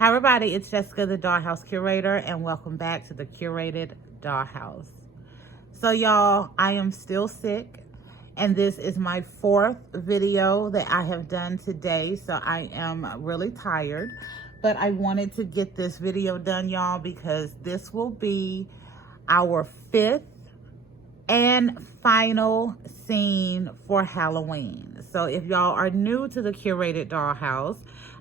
Hi everybody, it's Jessica, the Dollhouse Curator, and welcome back to the Curated Dollhouse. So y'all, I am still sick, and this is my fourth video that I have done today, so I am really tired. But I wanted to get this video done, y'all, because this will be our fifth and final scene for Halloween. So if y'all are new to the Curated Dollhouse,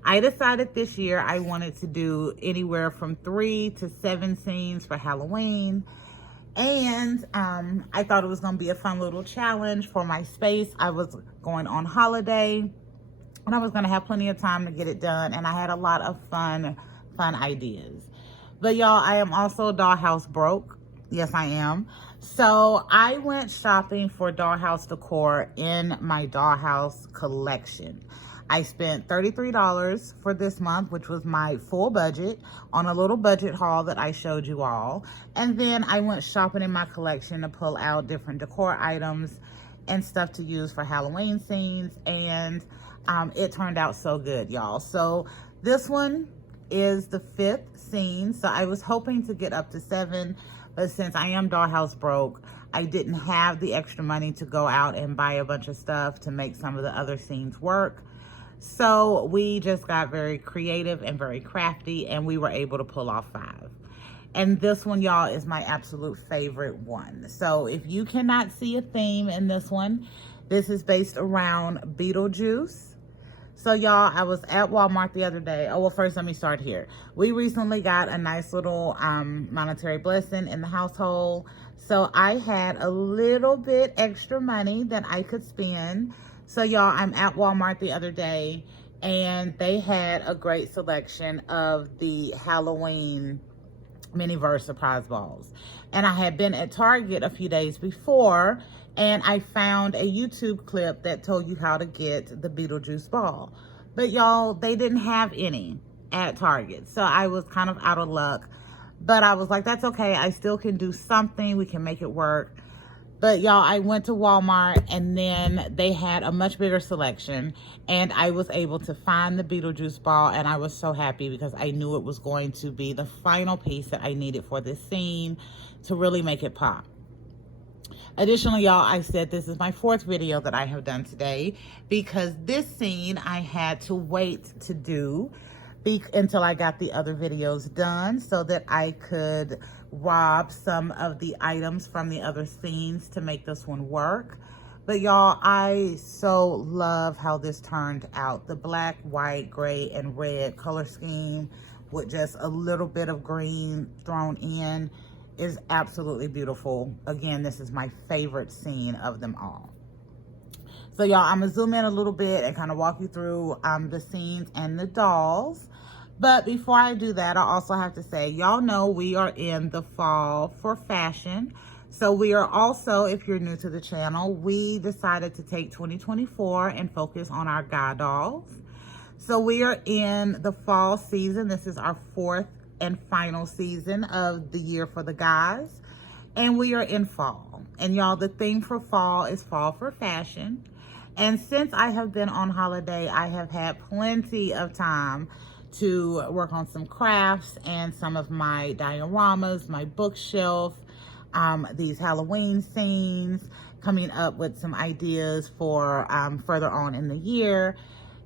I decided this year I wanted to do anywhere from 3 to 7 scenes for Halloween. And I thought it was going to be a fun little challenge for my space. I was going on holiday and I was going to have plenty of time to get it done. And I had a lot of fun ideas. But y'all, I am also dollhouse broke. Yes, I am. So I went shopping for dollhouse decor in my dollhouse collection. I spent $33 for this month, which was my full budget, on a little budget haul that I showed you all. And then I went shopping in my collection to pull out different decor items and stuff to use for Halloween scenes. And it turned out so good, y'all. So this one is the 5th scene. So I was hoping to get up to 7, but since I am dollhouse broke, I didn't have the extra money to go out and buy a bunch of stuff to make some of the other scenes work. So we just got very creative and very crafty, and we were able to pull off 5. And this one, y'all, is my absolute favorite one. So if you cannot see a theme in this one, this is based around Beetlejuice. So y'all, I was at Walmart the other day. Oh, well, first let me start here. We recently got a nice little monetary blessing in the household. So I had a little bit extra money that I could spend. So y'all, I'm at Walmart the other day and they had a great selection of the Halloween MiniVerse surprise balls. And I had been at Target a few days before and I found a YouTube clip that told you how to get the Beetlejuice ball. But y'all, they didn't have any at Target. So I was kind of out of luck. But I was like, that's okay. I still can do something. We can make it work. But y'all, I went to Walmart and then they had a much bigger selection and I was able to find the Beetlejuice ball, and I was so happy because I knew it was going to be the final piece that I needed for this scene to really make it pop. Additionally, y'all, I said this is my 4th video that I have done today because this scene I had to wait to do until I got the other videos done so that I could rob some of the items from the other scenes to make this one work. But y'all, I so love how this turned out. The black, white, gray, and red color scheme with just a little bit of green thrown in is absolutely beautiful. Again, this is my favorite scene of them all. So y'all, I'm gonna zoom in a little bit and kind of walk you through the scenes and the dolls. But before I do that, I also have to say, y'all know we are in the fall for fashion. So we are also, if you're new to the channel, we decided to take 2024 and focus on our guy dolls. So we are in the fall season. This is our 4th and final season of the year for the guys. And we are in fall. And y'all, the theme for fall is fall for fashion. And since I have been on holiday, I have had plenty of time to work on some crafts and some of my dioramas, my bookshelf, these Halloween scenes, coming up with some ideas for further on in the year.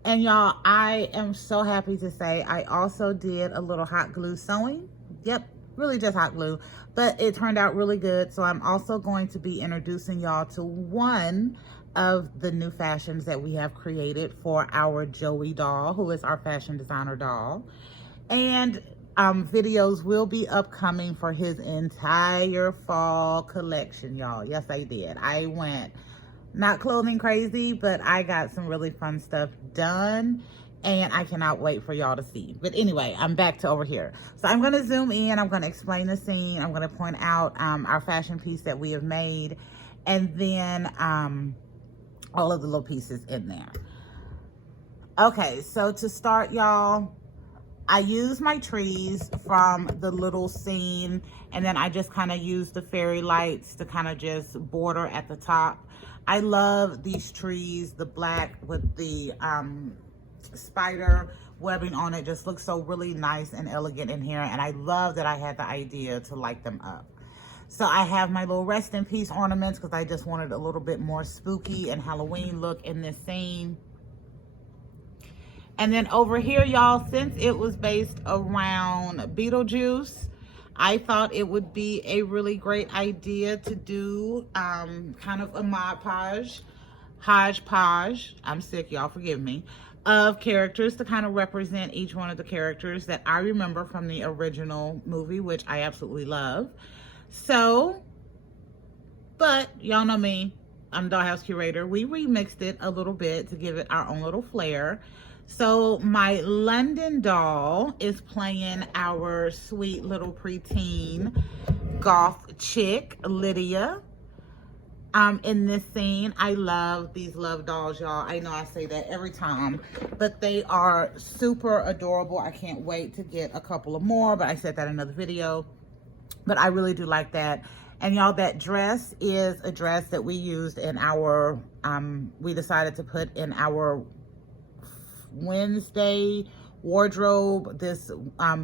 And y'all, I am so happy to say I also did a little hot glue sewing. Yep, really just hot glue, but it turned out really good. So I'm also going to be introducing y'all to one of the new fashions that we have created for our Joey doll, who is our fashion designer doll. And videos will be upcoming for his entire fall collection, y'all. Yes, I did. I went not clothing crazy, but I got some really fun stuff done and I cannot wait for y'all to see. But anyway, I'm back to over here. So I'm going to zoom in. I'm going to explain the scene. I'm going to point out our fashion piece that we have made, and then all of the little pieces in there. Okay, so to start, y'all, I use my trees from the little scene, and then I just kind of use the fairy lights to kind of just border at the top. I love these trees, the black with the spider webbing on it just looks so really nice and elegant in here. And I love that I had the idea to light them up. So I have my little rest in peace ornaments because I just wanted a little bit more spooky and Halloween look in this scene. And then over here, y'all, since it was based around Beetlejuice, I thought it would be a really great idea to do kind of a hodgepodge, I'm sick, y'all, forgive me, of characters to kind of represent each one of the characters that I remember from the original movie, which I absolutely love. So, but y'all know me, I'm Dollhouse Curator. We remixed it a little bit to give it our own little flair. So my London doll is playing our sweet little preteen goth chick, Lydia. In this scene, I love these love dolls, y'all. I know I say that every time, but they are super adorable. I can't wait to get a couple of more, but I said that in another video. But I really do like that. And y'all, that dress is a dress that we used in our, we decided to put in our Wednesday wardrobe this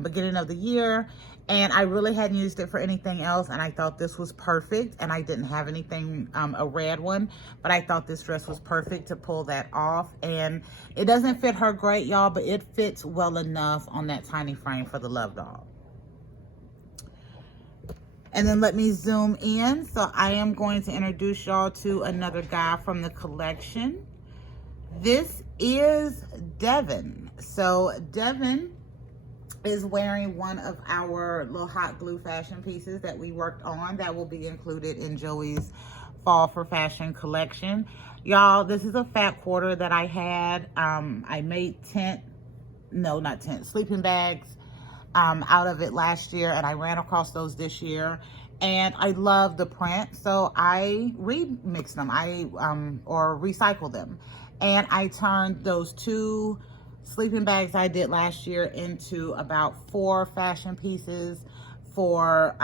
beginning of the year. And I really hadn't used it for anything else. And I thought this was perfect. And I didn't have anything, a red one. But I thought this dress was perfect to pull that off. And it doesn't fit her great, y'all, but it fits well enough on that tiny frame for the love doll. And then let me zoom in. So I am going to introduce y'all to another guy from the collection. This is Devin. So Devin is wearing one of our little hot glue fashion pieces that we worked on that will be included in Joey's Fall for Fashion collection. Y'all, this is a fat quarter that I had. I made sleeping bags out of it last year, and I ran across those this year, and I love the print, so I remixed them, or recycled them, and I turned those 2 sleeping bags I did last year into about 4 fashion pieces for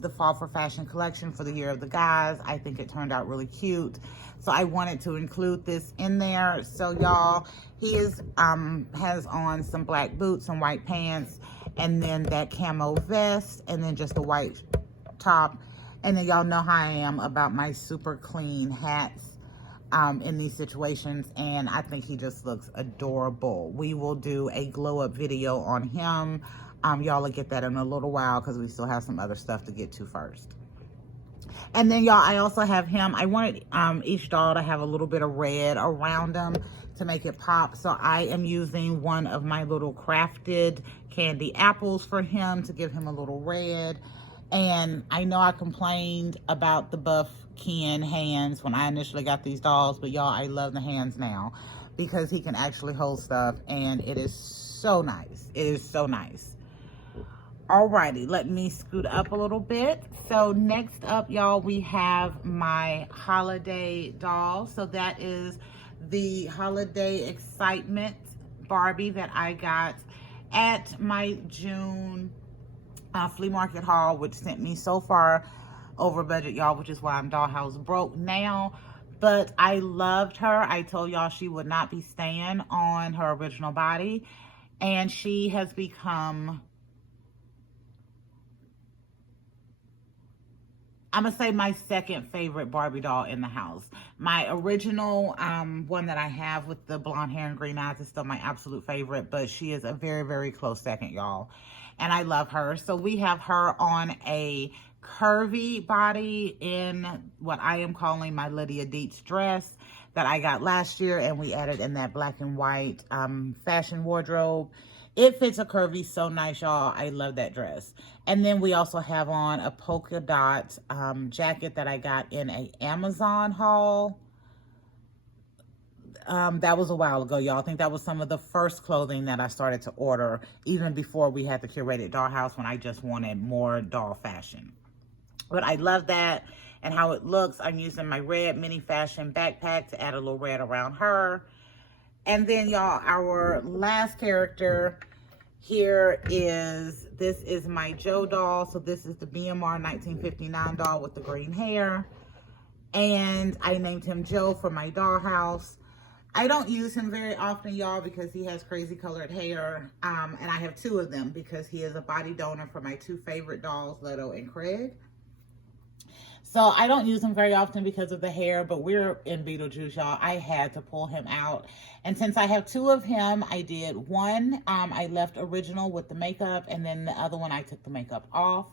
the Fall for Fashion collection for the Year of the Guys. I think it turned out really cute, so I wanted to include this in there. So y'all, he has on some black boots and white pants, and then that camo vest, and then just a white top. And then y'all know how I am about my super clean hats in these situations, and I think he just looks adorable. We will do a glow up video on him. Y'all will get that in a little while because we still have some other stuff to get to first. And then y'all, I also have him. I wanted each doll to have a little bit of red around them to make it pop. So I am using one of my little crafted candy apples for him to give him a little red. And I know I complained about the buff Ken hands when I initially got these dolls, but y'all, I love the hands now because he can actually hold stuff, and it is so nice. It is so nice. Alrighty, let me scoot up a little bit. So next up, y'all, we have my holiday doll. So that is the Holiday Excitement Barbie that I got at my June flea market haul, which sent me so far over budget, y'all, which is why I'm dollhouse broke now. But I loved her. I told y'all she would not be staying on her original body, and she has become, I'm gonna say, my second favorite Barbie doll in the house. My original one that I have with the blonde hair and green eyes is still my absolute favorite, but she is a very, very close second, y'all. And I love her. So we have her on a curvy body in what I am calling my Lydia Dietz dress that I got last year, and we added in that black and white fashion wardrobe. It fits a curvy so nice, y'all. I love that dress. And then we also have on a polka dot jacket that I got in a Amazon haul. That was a while ago, y'all. I think that was some of the first clothing that I started to order, even before we had the curated dollhouse, when I just wanted more doll fashion. But I love that and how it looks. I'm using my red mini fashion backpack to add a little red around her. And then, y'all, our last character here is, this is my Joe doll. So this is the BMR 1959 doll with the green hair. And I named him Joe for my dollhouse. I don't use him very often, y'all, because he has crazy colored hair. And I have two of them because he is a body donor for my two favorite dolls, Leto and Craig. So I don't use him very often because of the hair, but we're in Beetlejuice, y'all. I had to pull him out. And since I have two of him, I did one. I left original with the makeup, and then the other one I took the makeup off.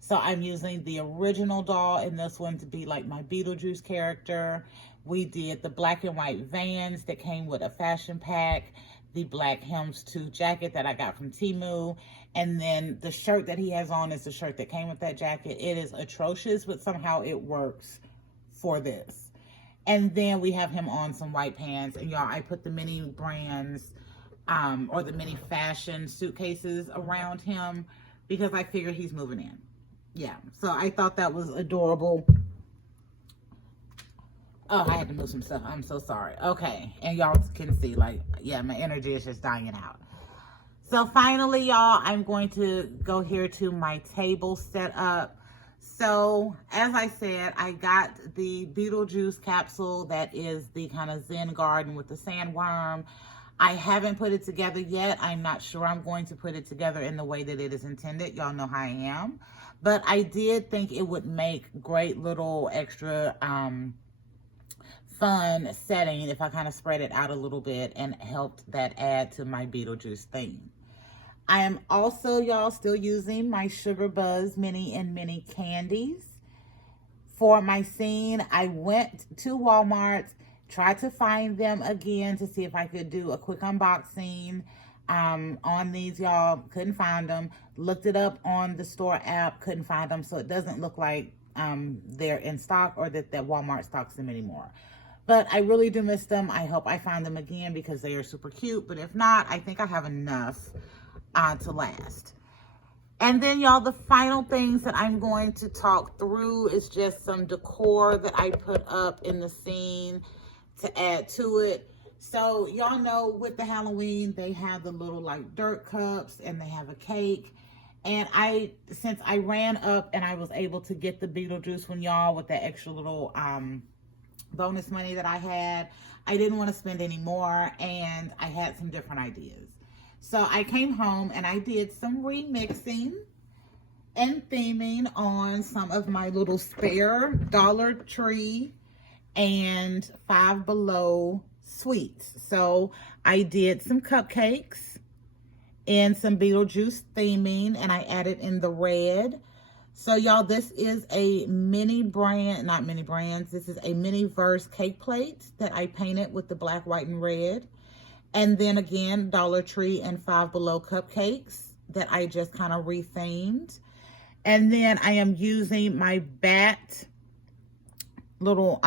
So I'm using the original doll in this one to be like my Beetlejuice character. We did the black and white Vans that came with a fashion pack, the black Helm's-Tooth jacket that I got from Temu, and then the shirt that he has on is the shirt that came with that jacket. It is atrocious, but somehow it works for this. And then we have him on some white pants, and y'all, I put the mini brands or the mini fashion suitcases around him because I figured he's moving in. Yeah, so I thought that was adorable. Oh, I had to move some stuff. I'm so sorry. Okay, and y'all can see, like, yeah, my energy is just dying out. So finally, y'all, I'm going to go here to my table set up. So as I said, I got the Beetlejuice capsule that is the kind of Zen garden with the sandworm. I haven't put it together yet. I'm not sure I'm going to put it together in the way that it is intended. Y'all know how I am. But I did think it would make great little extra fun setting if I kind of spread it out a little bit and helped that add to my Beetlejuice theme. I am also, y'all, still using my Sugar Buzz mini and mini candies. For my scene, I went to Walmart, tried to find them again to see if I could do a quick unboxing on these, y'all. Couldn't find them. Looked it up on the store app, couldn't find them. So it doesn't look like they're in stock or that Walmart stocks them anymore. But I really do miss them. I hope I find them again because they are super cute. But if not, I think I have enough to last. And then, y'all, the final things that I'm going to talk through is just some decor that I put up in the scene to add to it. So y'all know with the Halloween, they have the little like dirt cups and they have a cake. And since I ran up and I was able to get the Beetlejuice one, y'all, with that extra little bonus money that I had, I didn't want to spend any more, and I had some different ideas. So I came home and I did some remixing and theming on some of my little spare Dollar Tree and Five Below sweets. So I did some cupcakes and some Beetlejuice theming, and I added in the red. So y'all, this is a mini brand, not mini brands, this is a MiniVerse cake plate that I painted with the black, white, and red. And then again, Dollar Tree and Five Below cupcakes that I just kind of rethemed. And then I am using my bat little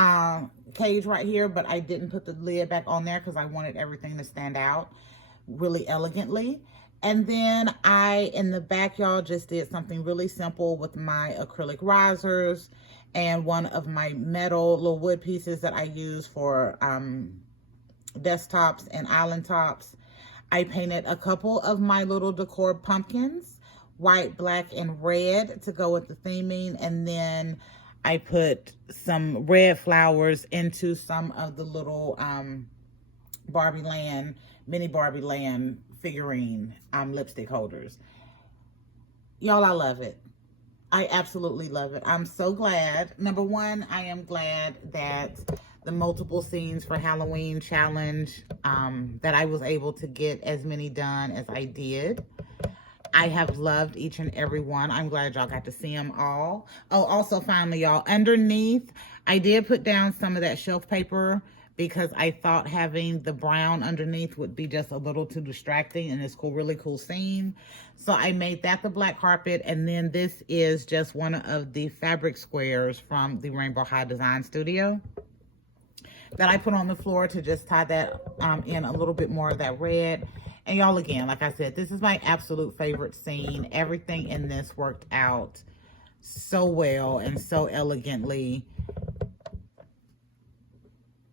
cage right here, but I didn't put the lid back on there because I wanted everything to stand out really elegantly. And then in the back, y'all, just did something really simple with my acrylic risers and one of my metal little wood pieces that I use for desktops and island tops. I painted a couple of my little decor pumpkins, white, black, and red to go with the theming. And then I put some red flowers into some of the little mini Barbie Land figurine lipstick holders. Y'all, I love it. I absolutely love it. I'm so glad. Number one, I am glad that the multiple scenes for Halloween challenge, that I was able to get as many done as I did. I have loved each and every one. I'm glad y'all got to see them all. Oh, also finally, y'all, underneath, I did put down some of that shelf paper because I thought having the brown underneath would be just a little too distracting in this really cool scene. So I made that the black carpet, and then this is just one of the fabric squares from the Rainbow High Design Studio that I put on the floor to just tie that in a little bit more of that red. And y'all, again, like I said, this is my absolute favorite scene. Everything in this worked out so well and so elegantly,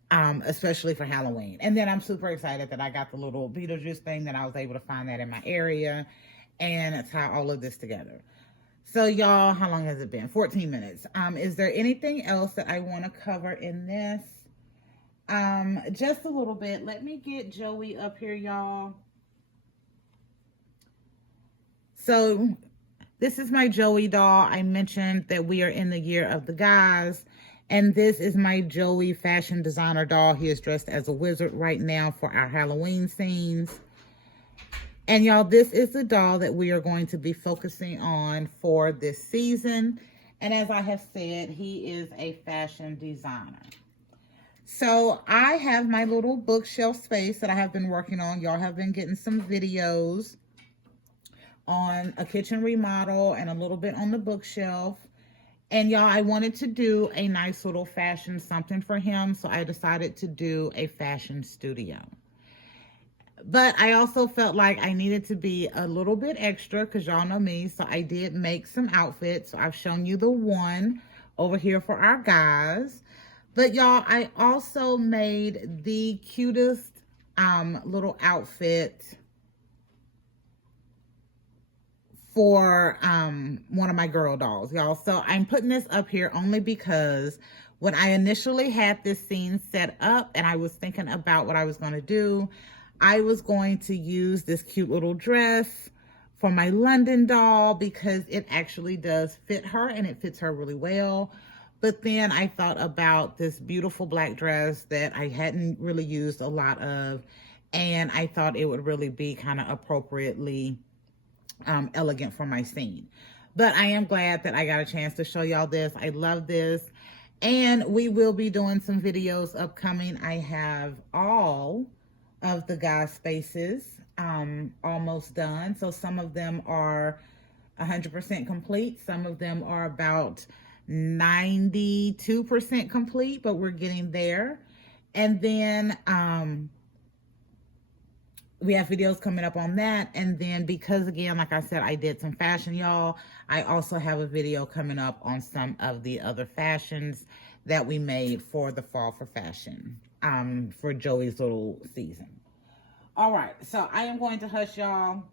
especially for Halloween. And then I'm super excited that I got the little Beetlejuice thing, that I was able to find that in my area and tie all of this together. So y'all, how long has it been? 14 minutes. Is there anything else that I want to cover in this? just a little bit. Let me get Joey up here, y'all. So this is my Joey doll. I mentioned that we are in the year of the guys. And this is my Joey fashion designer doll. He is dressed as a wizard right now for our Halloween scenes. And y'all, this is the doll that we are going to be focusing on for this season. And as I have said, he is a fashion designer. So I have my little bookshelf space that I have been working on. Y'all have been getting some videos on a kitchen remodel and a little bit on the bookshelf. And y'all, I wanted to do a nice little fashion something for him. So I decided to do a fashion studio. But I also felt like I needed to be a little bit extra because y'all know me. So I did make some outfits. So I've shown you the one over here for our guys. But y'all, I also made the cutest little outfit for one of my girl dolls, y'all. So I'm putting this up here only because when I initially had this scene set up and I was thinking about what I was going to do, I was going to use this cute little dress for my London doll because it actually does fit her and it fits her really well. But then I thought about this beautiful black dress that I hadn't really used a lot of, and I thought it would really be kind of appropriately elegant for my scene. But I am glad that I got a chance to show y'all this. I love this. And we will be doing some videos upcoming. I have all of the guys' spaces almost done. So some of them are 100% complete. Some of them are about 92% complete, but we're getting there. And then we have videos coming up on that. And then because, again, like I said, I did some fashion, y'all, I also have a video coming up on some of the other fashions that we made for the Fall for Fashion for Joey's little season. All right, so I am going to hush, y'all.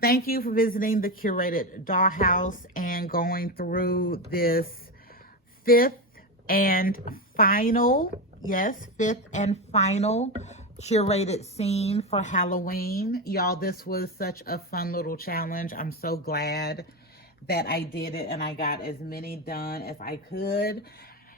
Thank you for visiting the Curated Dollhouse and going through this fifth and final curated scene for Halloween. Y'all, this was such a fun little challenge. I'm so glad that I did it and I got as many done as I could.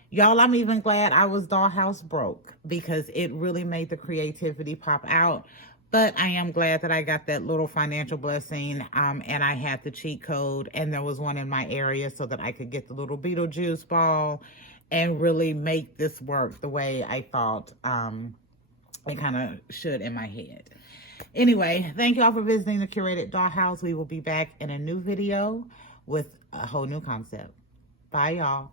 Y'all, I'm even glad I was dollhouse broke because it really made the creativity pop out. But I am glad that I got that little financial blessing and I had the cheat code and there was one in my area so that I could get the little Beetlejuice ball and really make this work the way I thought it kind of should in my head. Anyway, thank you all for visiting the Curated Dollhouse. We will be back in a new video with a whole new concept. Bye, y'all.